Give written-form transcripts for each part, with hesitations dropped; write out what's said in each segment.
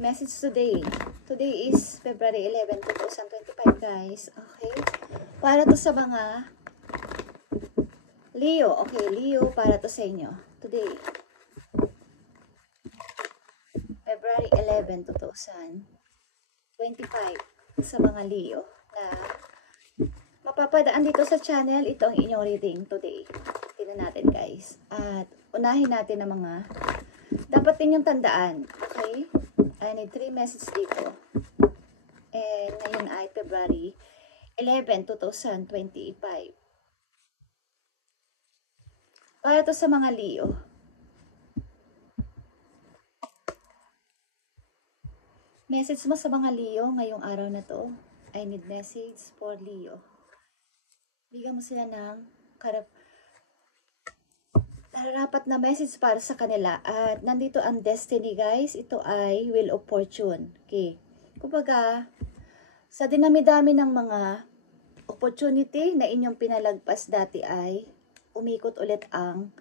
Message today. Today is February 11, 2025 guys. Okay. Para to sa mga Leo. Okay, Leo, para to sa inyo. Today. February 11, 2025. Sa mga Leo na mapapadaan dito sa channel. Ito ang inyong reading today. Tingnan natin guys. At unahin natin ang mga dapat ninyong tandaan. Okay? I need 3 messages dito. And ngayon ay February 11, 2025. Para to sa mga Leo. Message mo sa mga Leo ngayong araw na to. I need message for Leo. Bigyan mo sila ng nararapat na message para sa kanila. At nandito ang destiny guys. Ito ay wheel of fortune. Okay. Kumbaga, sa dinami-dami ng mga opportunity na inyong pinalagpas dati ay umikot ulit ang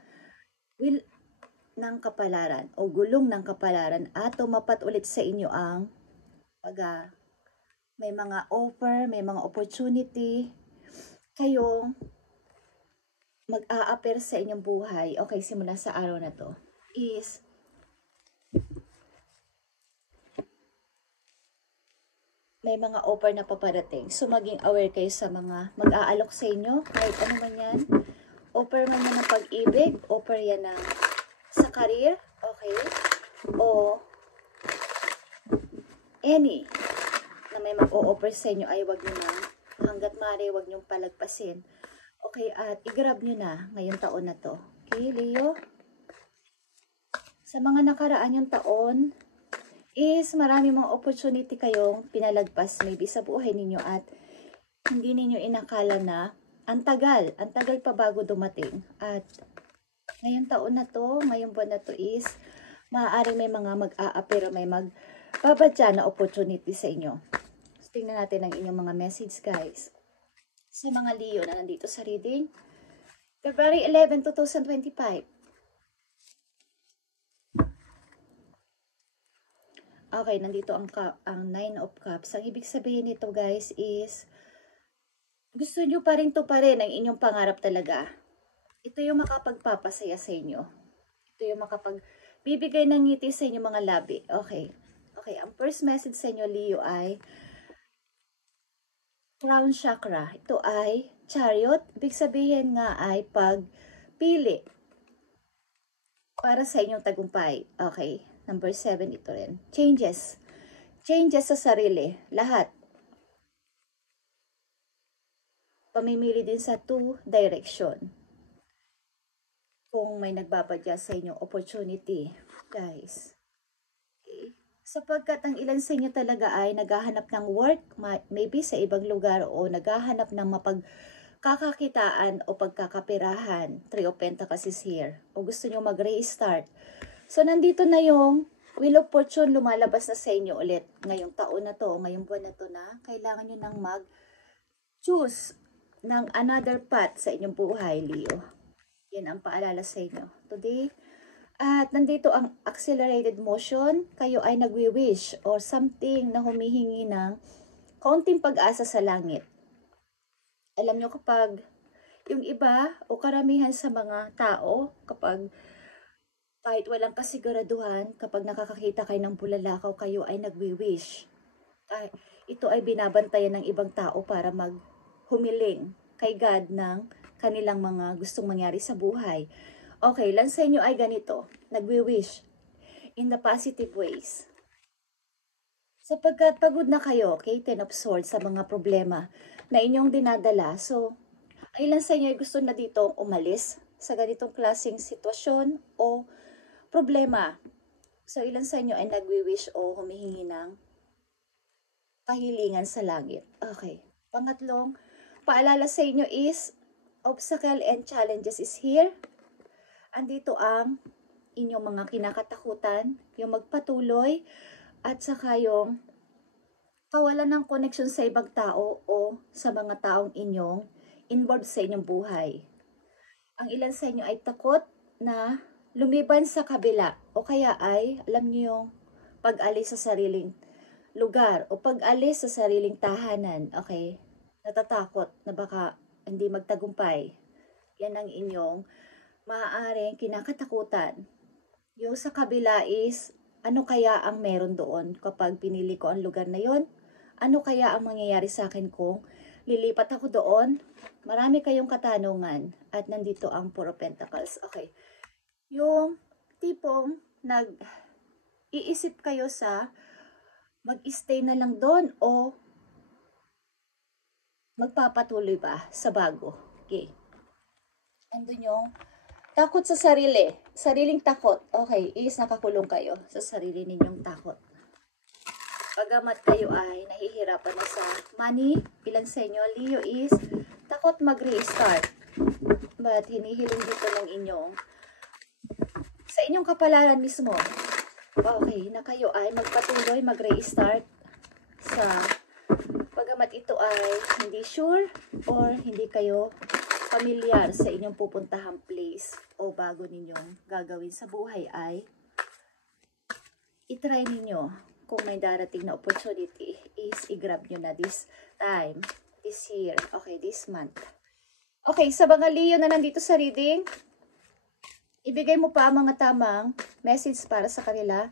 wheel ng kapalaran o gulong ng kapalaran at tumapat ulit sa inyo ang may mga offer, may mga opportunity kayong mag-a-appear sa inyong buhay. Okay, simula sa araw na to is may mga offer na paparating. So, maging aware kayo sa mga mag-aalok sa inyo. Kahit ano man yan. Offer man yan ng pag-ibig. Offer yan ng sa career. Okay? O any na may mag-o-offer sa inyo ay wag nyo na. Hanggat maaari, wag nyo palagpasin. Okay, at i-grab nyo na ngayong taon na to. Okay, Leo? Sa mga nakaraan yung taon, is marami mga opportunity kayong pinalagpas maybe sa buhay ninyo at hindi ninyo inakala na ang tagal pa bago dumating. At ngayong taon na to, ngayong buwan na to is maaaring may mga mag-a-appear, may magbabadya na opportunity sa inyo. So, tingnan natin ang inyong mga message guys. Sa mga Leo na nandito sa reading. February 11, 2025. Okay, nandito ang 9 of Cups. Ang ibig sabihin nito guys is gusto nyo pa rin tuparin ang inyong pangarap talaga. Ito yung makapagpapasaya sa inyo. Ito yung makapagbibigay ng ngiti sa inyong mga labi. Okay. Okay, ang first message sa inyo Leo ay Crown Chakra. Ito ay Chariot. Ibig sabihin nga ay pagpili para sa inyong tagumpay. Okay. Number 7 ito rin. Changes. Changes sa sarili. Lahat. Pamimili din sa 2 direction. Kung may nagbabadya sa inyong opportunity. Guys. Okay. Sapagkat ang ilan sa inyo talaga ay naghahanap ng work, maybe sa ibang lugar o naghahanap ng mapagkakakitaan o pagkakapirahan. 3 of Pentacles is here. O gusto nyo mag-restart. So, nandito na yung Wheel of Fortune lumalabas na sa inyo ulit. Ngayong taon na to, o ngayong buwan na to na, kailangan nyo nang mag-choose ng another path sa inyong buhay, Leo. Yan ang paalala sa inyo. Today, at nandito ang accelerated motion, kayo ay nagwi-wish or something na humihingi ng kaunting pag-asa sa langit. Alam nyo kapag yung iba o karamihan sa mga tao, kapag kahit walang kasiguraduhan, kapag nakakakita kayo ng bulalakaw, kayo ay nagwi-wish. Ito ay binabantayan ng ibang tao para maghumiling kay God ng kanilang mga gustong mangyari sa buhay. Okay, lang sa inyo ay ganito, nagwi-wish in the positive ways. Sapagkat pagod na kayo, okay, 10 of Swords sa mga problema na inyong dinadala. So, ang ilan sa inyo ay gusto na dito umalis sa ganitong klaseng sitwasyon o problema. So, ilan sa inyo ay nagwi-wish o humihingi ng kahilingan sa langit. Okay. Pangatlong, paalala sa inyo is obstacle and challenges is here. Andito ang inyong mga kinakatakutan, yung magpatuloy, at saka yung kawalan ng connection sa ibang tao o sa mga taong inyong involved sa inyong buhay. Ang ilan sa inyo ay takot na lumiban sa kabila o kaya ay, alam niyo yung pag-alis sa sariling lugar o pag-alis sa sariling tahanan, okay? Natatakot na baka hindi magtagumpay. Yan ang inyong maaaring kinakatakutan. Yung sa kabila is, ano kaya ang meron doon kapag pinili ko ang lugar na yon? Ano kaya ang mangyayari sa akin kung lilipat ako doon? Marami kayong katanungan at nandito ang Four of Pentacles. Okay. Yung tipong iisip kayo sa mag-stay na lang doon o magpapatuloy ba sa bago? Okay. Andun yung takot sa sarili. Sariling takot. Okay, is nakakulong kayo sa sarili ninyong takot. Pagamat kayo ay nahihirapan na sa money, ilan sa inyo, Leo, is takot mag-restart. But hinihiling dito ng inyong sa inyong kapalaran mismo. Okay, na kayo ay magpatuloy, mag-restart sa pagamat ito ay hindi sure or hindi kayo familiar sa inyong pupuntahang place o bago ninyong gagawin sa buhay ay itry ninyo kung may darating na opportunity is i-grab nyo na this time, this year, okay, this month. Okay, sa mga Leo na nandito sa reading, ibigay mo pa ang mga tamang message para sa kanila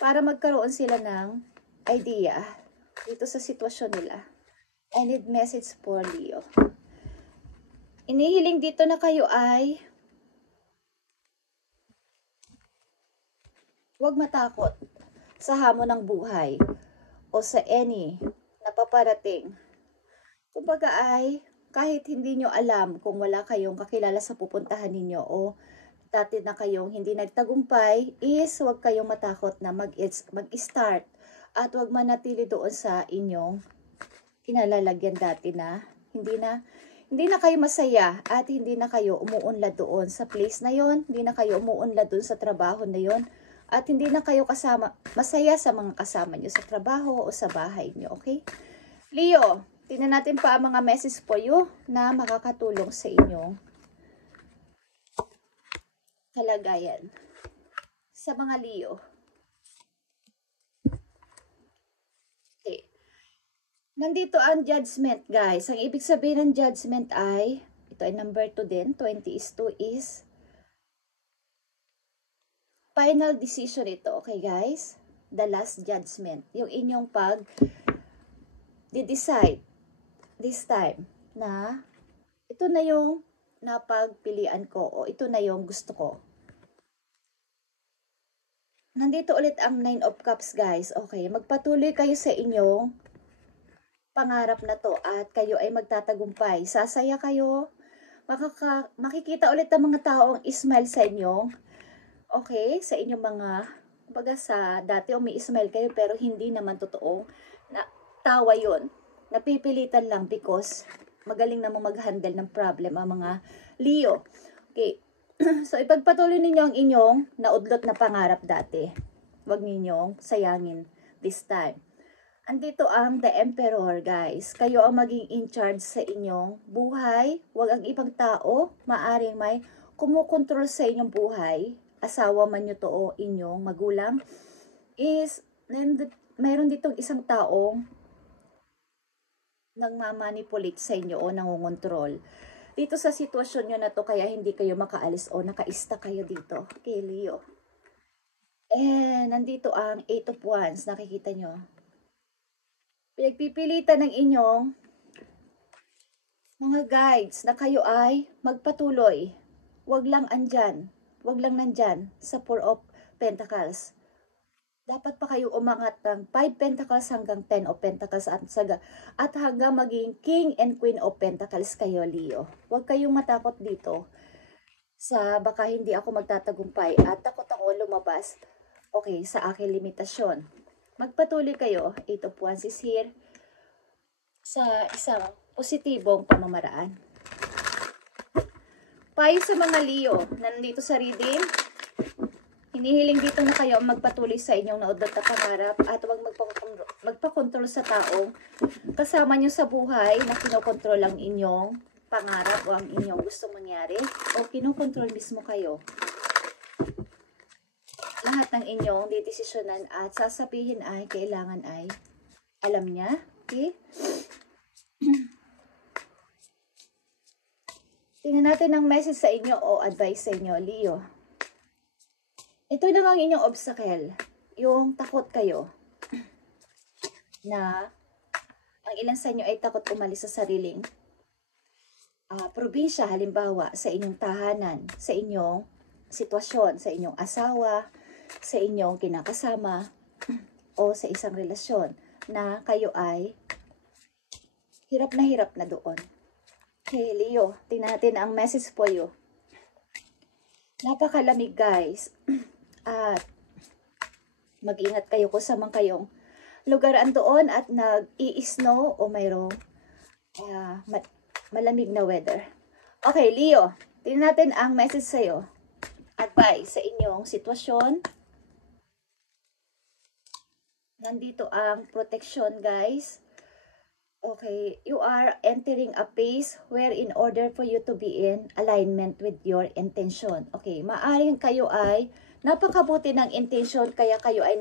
para magkaroon sila ng idea dito sa sitwasyon nila. I need message for Leo. Inihiling dito na kayo ay huwag matakot sa hamon ng buhay o sa any na paparating. Kumbaga ay kahit hindi nyo alam kung wala kayong kakilala sa pupuntahan ninyo o dati na kayong hindi nagtagumpay, is huwag kayong matakot na mag-start at huwag manatili doon sa inyong kinalalagyan dati na hindi na kayo masaya at hindi na kayo umuunlad doon sa place na yon, hindi na kayo umuunlad doon sa trabaho na yon, at hindi na kayo masaya sa mga kasama nyo sa trabaho o sa bahay nyo, okay? Leo, tingnan natin pa ang mga message for you na makakatulong sa inyong kalagayan. Sa mga Leo. Okay. Nandito ang judgment, guys. Ang ibig sabihin ng judgment ay, ito ay number 2 din, 20 is 2 is final decision ito. Okay, guys? The last judgment. Yung inyong decide this time na ito na yung napagpilian ko o ito na yung gusto ko. Nandito ulit ang 9 of Cups, guys. Okay, magpatuloy kayo sa inyong pangarap na to at kayo ay magtatagumpay. Sasaya kayo. Makikita ulit ang mga taong ismile sa inyo. Okay, sa inyong mga, baga sa dati umi-smile kayo pero hindi naman totoo na tawa yun. Napipilitan lang because magaling namang mag-handle ng problem ang mga Leo. Okay. So, ipagpatuloy ninyo ang inyong naudlot na pangarap dati. Huwag ninyong sayangin this time. Andito ang The Emperor, guys. Kayo ang maging in charge sa inyong buhay. Huwag ang ibang tao, maaring may kumukontrol sa inyong buhay. Asawa man nyo to o inyong magulang. Is, mayroon ditong isang taong nang mamanipulate sa inyo o nangungontrol. Dito sa sitwasyon nyo na to, kaya hindi kayo makaalis o nakaista kayo dito. Okay, Leo. And nandito ang 8 of Wands. Nakikita nyo. Pinagpipilitan ng inyong mga guides na kayo ay magpatuloy. Huwag lang andyan. Huwag lang nandyan sa 4 of Pentacles. Dapat pa kayo umangat ng 5 Pentacles hanggang 10 of Pentacles at hanggang maging King and Queen of Pentacles kayo, Leo. Huwag kayong matakot dito sa baka hindi ako magtatagumpay at takot ako lumabas, okay, sa aking limitasyon. Magpatuloy kayo, 8 of Wands is here, sa isang positibong pamamaraan. Payo sa mga Leo na nandito sa reading, hinihiling dito na kayo magpatuloy sa inyong naudlot na pangarap at huwag magpakontrol sa taong kasama nyo sa buhay na kinokontrol ang inyong pangarap o ang inyong gustong mangyari o kinokontrol mismo kayo. lahat ng inyong didesisyonan at sasabihin ay kailangan ay alam niya. Okay? Tingnan natin ang message sa inyo o advice sa inyo, Leo. Ito namang inyong obstacle, yung takot kayo na ang ilan sa inyo ay takot umalis sa sariling probinsya, halimbawa sa inyong tahanan, sa inyong sitwasyon, sa inyong asawa, sa inyong kinakasama, o sa isang relasyon na kayo ay hirap na doon. Okay, Leo, tingnan natin ang message po you. Napakalamig, guys. At mag-ingat kayo kung saan man kayong lugaran doon at nag-i-snow o mayroong malamig na weather. Okay, Leo, tingnan natin ang message sa'yo. Advice sa inyong sitwasyon. Nandito ang protection, guys. Okay, you are entering a phase where in order for you to be in alignment with your intention. Okay, maaaring kayo ay napakabuti ng intention kaya kayo ay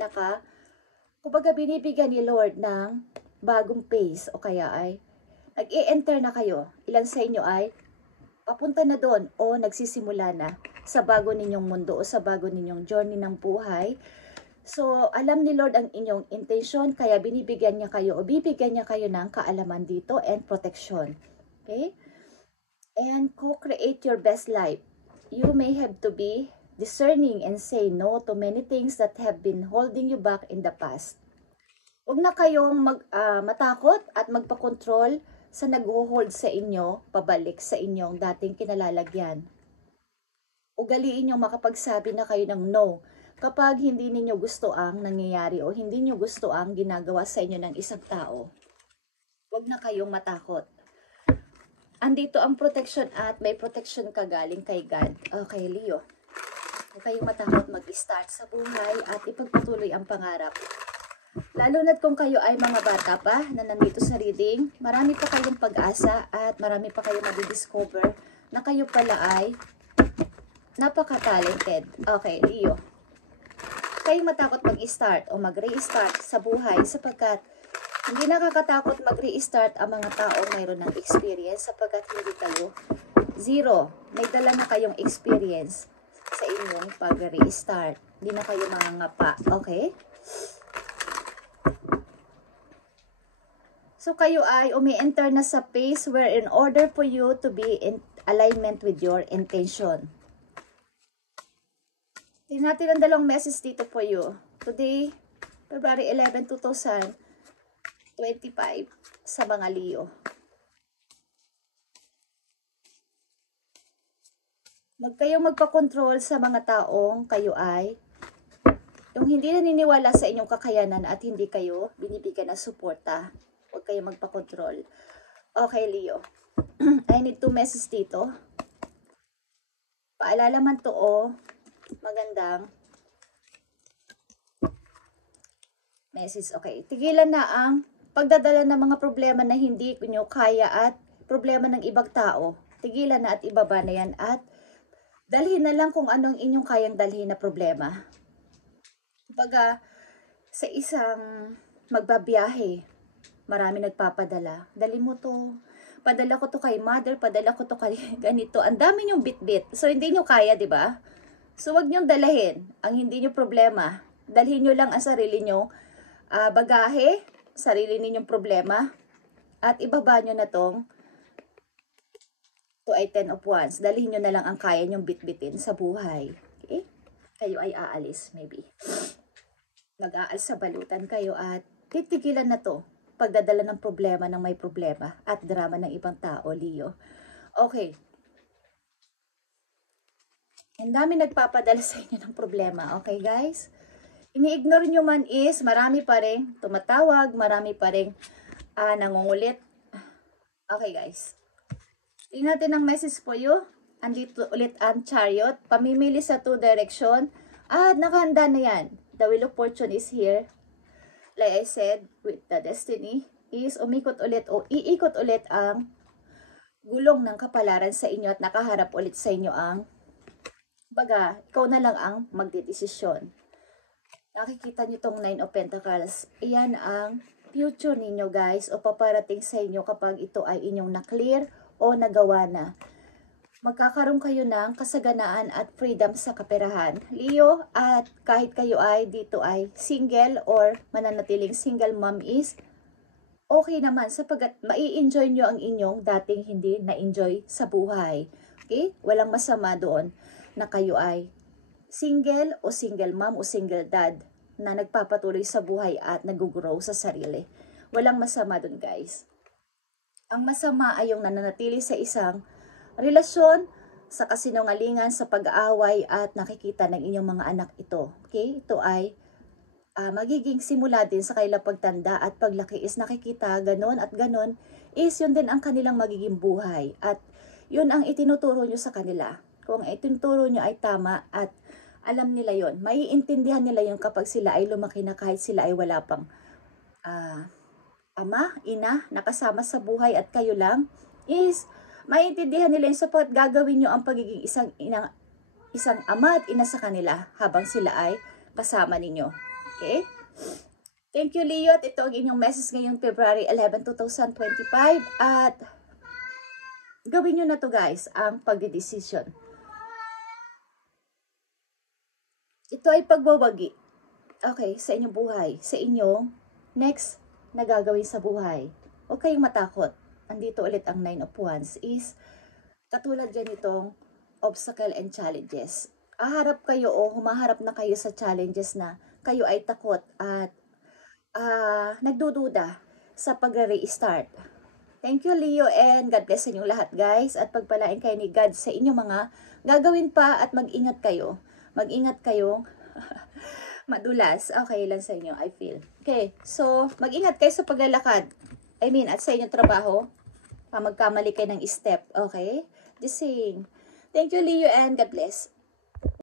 kumbaga binibigyan ni Lord ng bagong phase o kaya ay nag-i-enter na kayo. Ilan sa inyo ay papunta na doon o nagsisimula na sa bago ninyong mundo o sa bago ninyong journey ng buhay. So, alam ni Lord ang inyong intention, kaya binibigyan niya kayo o bibigyan niya kayo ng kaalaman dito and protection. Okay? And co-create your best life. You may have to be discerning and say no to many things that have been holding you back in the past. Huwag na kayong matakot at magpakontrol sa nag-hold sa inyo, pabalik sa inyong dating kinalalagyan. Ugaliin nyo makapagsabi na kayo ng no kapag hindi ninyo gusto ang nangyayari o hindi nyo gusto ang ginagawa sa inyo ng isang tao. Huwag na kayong matakot. Andito ang protection at may protection ka galing kay God. Okay, Leo. Huwag kayong matakot mag-start sa buhay at ipagpatuloy ang pangarap. Lalo na't kung kayo ay mga bata pa na nandito sa reading, marami pa kayong pag-asa at marami pa kayong madidiscover na kayo pala ay napaka-talented. Okay, Leo. Kayong matakot mag-start o mag-restart sa buhay sapagkat hindi nakakatakot mag-restart ang mga tao mayroon ng experience sapagkat hindi kayo zero. May dala na kayong experience sa inyong pag-restart. Hindi na kayo mangangapa. Okay? So kayo ay umi-enter na sa phase where in order for you to be in alignment with your intention. Tingnan natin ang dalawang message dito for you. Today, February 11, 2025 sa mga Leo. Kayong magpakontrol sa mga taong kayo ay yung hindi naniniwala sa inyong kakayanan at hindi kayo binibigyan ng suporta. Huwag kayong magpakontrol. Okay, Leo. I need 2 messages dito. Paalala man to magandang message. Okay. Tigilan na ang pagdadala ng mga problema na hindi nyo kaya at problema ng ibang tao. Tigilan na at ibaba na yan at dalhin na lang kung anong inyong kayang dalhin na problema. Kumbaga, sa isang magbabiyahe, marami nagpapadala. Dali mo to. Padala ko to kay mother, padala ko to kay ganito. Ang dami nyong bit-bit. So, hindi nyo kaya, di ba? So, wag nyong dalahin ang hindi nyo problema. Dalhin nyo lang ang sarili nyo bagahe, sarili ninyong problema, at ibaba nyo na tong 2 ay 10 of wands. Dalhin nyo na lang ang kaya nyong bit-bitin sa buhay. Okay? Kayo ay aalis, maybe. Mag-aalis sa balutan kayo at titigilan na to. Pagdadala ng problema ng may problema at drama ng ibang tao, Leo. Okay. Ang dami nagpapadala sa inyo ng problema. Okay, guys? Ini-ignore nyo man is, marami pa rin tumatawag, marami pa rin nangungulit. Okay, guys. Tingnan natin ang message po you. Andito ulit ang chariot. Pamimili sa 2 direction. At nakahanda na yan. The wheel of fortune is here. Like I said, with the destiny, is umikot ulit o iikot ulit ang gulong ng kapalaran sa inyo at nakaharap ulit sa inyo ang ikaw na lang ang magdedesisyon. Nakikita nyo tong 9 of Pentacles. Iyan ang future ninyo guys o paparating sa inyo kapag ito ay inyong na-clear o nagawa na. Magkakaroon kayo ng kasaganaan at freedom sa kaperahan. Leo, at kahit kayo ay dito ay single or mananatiling single mom is okay naman sapagkat mai-enjoy nyo ang inyong dating hindi na-enjoy sa buhay. Okay? Walang masama doon na kayo ay single o single mom o single dad na nagpapatuloy sa buhay at nag-grow sa sarili. Walang masama doon guys. Ang masama ay yung nananatili sa isang relasyon, sa kasinungalingan, sa pag-aaway at nakikita ng inyong mga anak ito. Okay? Ito ay magiging simula din sa kanilang pagtanda at paglaki is nakikita ganon at ganon is yun din ang kanilang magiging buhay. At yun ang itinuturo nyo sa kanila. Kung itinuturo nyo ay tama at alam nila yon, maiintindihan nila yun kapag sila ay lumaki na kahit sila ay wala pang ama, ina, nakasama sa buhay at kayo lang, is maiintindihan nila yun sapagkat gagawin nyo ang pagiging isang ama at ina sa kanila habang sila ay kasama ninyo. Okay? Thank you, Leo. At ito ang inyong message ngayong February 11, 2025. At gawin nyo na to guys, ang pagdidesisyon. Ito ay pagbawagi. Okay, sa inyong buhay. Sa inyong next na gagawin sa buhay. Huwag kayong matakot. Andito ulit ang 9 of Wands is katulad ganitong obstacle and challenges. Aharap kayo o humaharap na kayo sa challenges na kayo ay takot at nagdududa sa pag-restart. Thank you, Leo, and God bless sa inyong lahat, guys. At pagpalain kayo ni God sa inyong mga gagawin pa at mag-ingat kayo. Mag-ingat kayong madulas. Okay lang sa inyo, I feel. Okay, so mag-ingat kayo sa paglalakad. At sa inyong trabaho, magkamali kayo ng step, okay? Just saying. Thank you, Leo, and God bless.